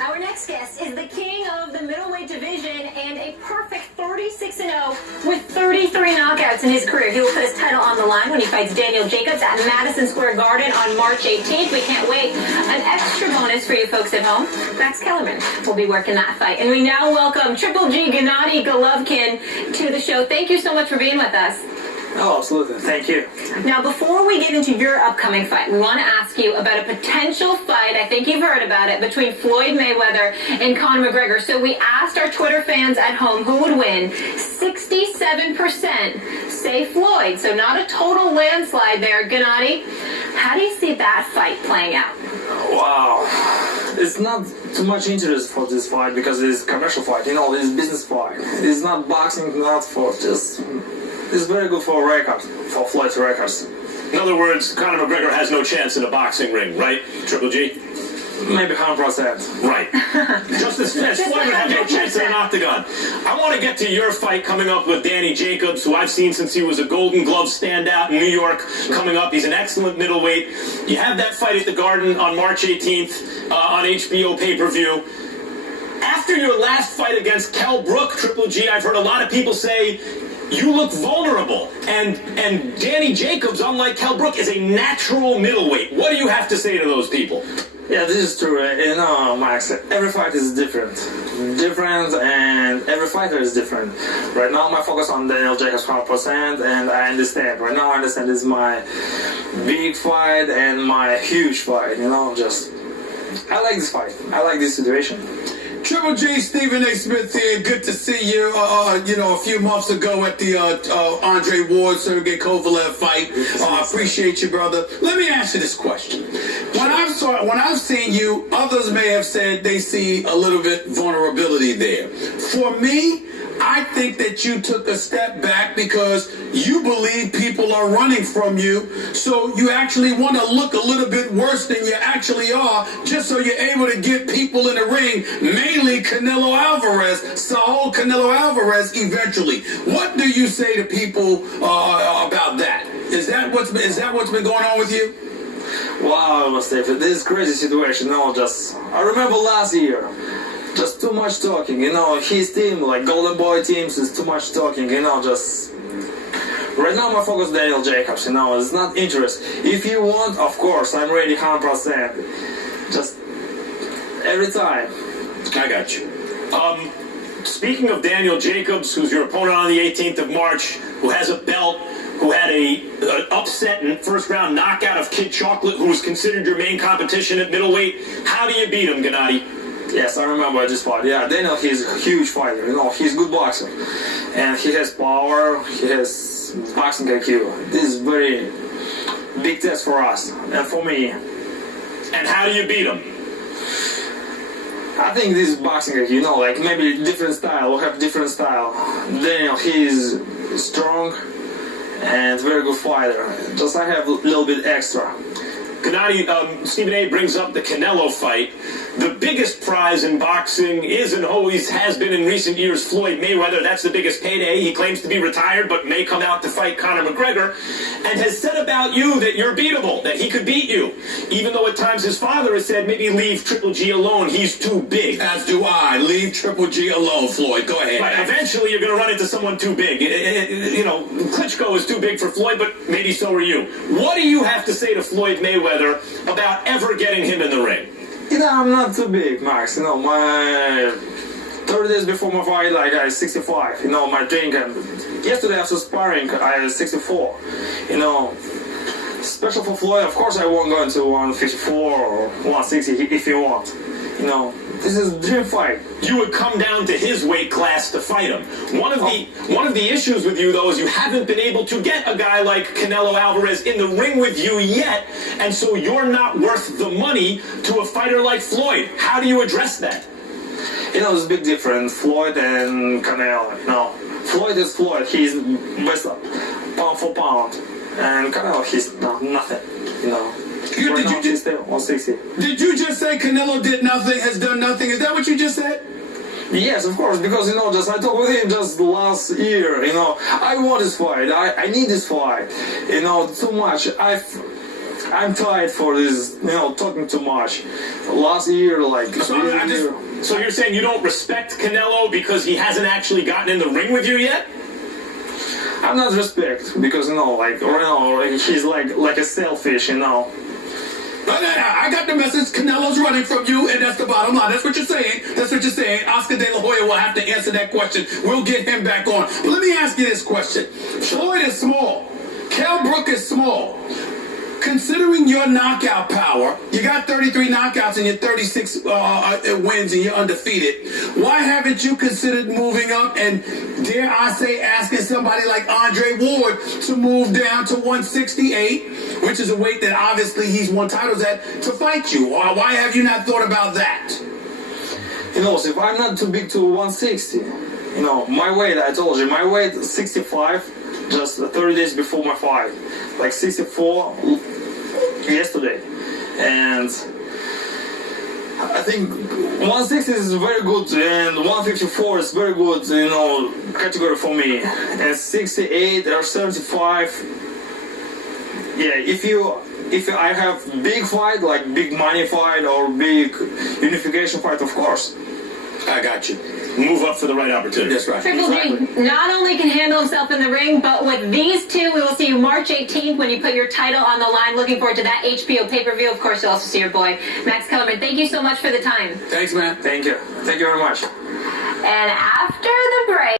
Our next guest is the king of the middleweight division and a perfect 36-0 with 33 knockouts in his career. He will put his title on the line when he fights Daniel Jacobs at Madison Square Garden on March 18th. We can't wait. An extra bonus for you folks at home. Max Kellerman will be working that fight. And we now welcome Triple G Gennady Golovkin to the show. Thank you so much for being with us. Oh, absolutely. Thank you. Now, before we get into your upcoming fight, we want to ask you about a potential fight, I think you've heard about it, between Floyd Mayweather and Conor McGregor. So we asked our Twitter fans at home who would win. 67% say Floyd, so not a total landslide there. Gennady, how do you see that fight playing out? Wow. It's not too much interest for this fight because it's a commercial fight, it's a business fight. It's not boxing, not for just... It's very good for record, for Floyd's records. In other words, Conor McGregor has no chance in a boxing ring, right, Triple G? Maybe 100%. Right. Just as Floyd would have no chance in an octagon. I want to get to your fight coming up with Danny Jacobs, who I've seen since he was a Golden Glove standout in New York coming up. He's an excellent middleweight. You have that fight at the Garden on March 18th on HBO pay-per-view. After your last fight against Kell Brook, Triple G, I've heard a lot of people say you look vulnerable, and Danny Jacobs, unlike Kell Brook, is a natural middleweight. What do you have to say to those people? Yeah, this is true. Max, every fight is different, and every fighter is different. Right now, my focus on Daniel Jacobs 100%, and I understand. Right now, I understand this is my big fight and my huge fight. I like this fight. I like this situation. Triple G, Stephen A. Smith here. Good to see you. A few months ago at the Andre Ward, Sergey Kovalev fight. Appreciate you, brother. Let me ask you this question. When I've seen you, others may have said they see a little bit vulnerability there. For me, I think that you took a step back because you believe people are running from you, so you actually want to look a little bit worse than you actually are, just so you're able to get people in the ring, mainly Canelo Alvarez, Saul Canelo Alvarez eventually. What do you say to people about that? Is that what's been going on with you? Wow, Stephen, this is crazy situation. I remember last year. Just too much talking, his team, like Golden Boy teams, is too much talking, right now my focus is Daniel Jacobs, it's not interest. If you want, of course, I'm ready 100%, just every time. I got you. Speaking of Daniel Jacobs, who's your opponent on the 18th of March, who has a belt, who had an upset and first round knockout of Kid Chocolate, who was considered your main competition at middleweight, how do you beat him, Gennady? Yes, I remember this fight. Yeah, Daniel, he's a huge fighter. He's a good boxer, and he has power. He has boxing IQ. This is very big test for us and for me. And how do you beat him? I think this is boxing IQ. Maybe different style. We'll have different style. Daniel, he's strong and very good fighter. Just I have a little bit extra. Gennady, Stephen A. brings up the Canelo fight. The biggest prize in boxing is and always has been in recent years Floyd Mayweather. That's the biggest payday. He claims to be retired but may come out to fight Conor McGregor, and has said about you that you're beatable, that he could beat you. Even though at times his father has said maybe leave Triple G alone, he's too big. As do I. Leave Triple G alone, Floyd. Go ahead. Right, eventually you're going to run into someone too big. Klitschko is too big for Floyd, but maybe so are you. What do you have to say to Floyd Mayweather about ever getting him in the ring? I'm not too big, Max. My 30 days before my fight, I was 65. My drink. And yesterday after sparring, I was 64. Special for Floyd, of course I won't go into 154 or 160 if you want. This is a dream fight. You would come down to his weight class to fight him. One of the issues with you, though, is you haven't been able to get a guy like Canelo Alvarez in the ring with you yet, and so you're not worth the money to a fighter like Floyd. How do you address that? There's a big difference, Floyd and Canelo. Floyd is Floyd. He's best up, pound for pound, and Canelo, he's nothing. Did you just say Canelo did nothing, has done nothing? Is that what you just said? Yes, of course, because I talked with him just last year. I want this fight. I need this fight. Too much. I'm tired for this, talking too much. Last year, like, So you're saying you don't respect Canelo because he hasn't actually gotten in the ring with you yet? I'm not respect because he's like a selfish, I got the message. Canelo's running from you, and that's the bottom line. That's what you're saying. That's what you're saying. Oscar De La Hoya will have to answer that question. We'll get him back on. But let me ask you this question. Floyd is small. Kell Brook is small. Considering your knockout power, you got 33 knockouts and your 36 wins and you're undefeated. Why haven't you considered moving up and, dare I say, asking somebody like Andre Ward to move down to 168, which is a weight that obviously he's won titles at, to fight you? Why have you not thought about that? If I'm not too big to 160, my weight, I told you, my weight is 65 just 30 days before my fight. Like 64 yesterday. And I think 160 is very good and 154 is very good, category for me. And 68 or 75, if I have big fight, like big money fight or big unification fight, of course. I got you. Move up for the right opportunity. That's right. Triple G not only can handle himself in the ring, but with these two, we will see you March 18th when you put your title on the line. Looking forward to that HBO pay-per-view. Of course, you'll also see your boy, Max Kellerman. Thank you so much for the time. Thanks, man. Thank you. Thank you very much. And after the break...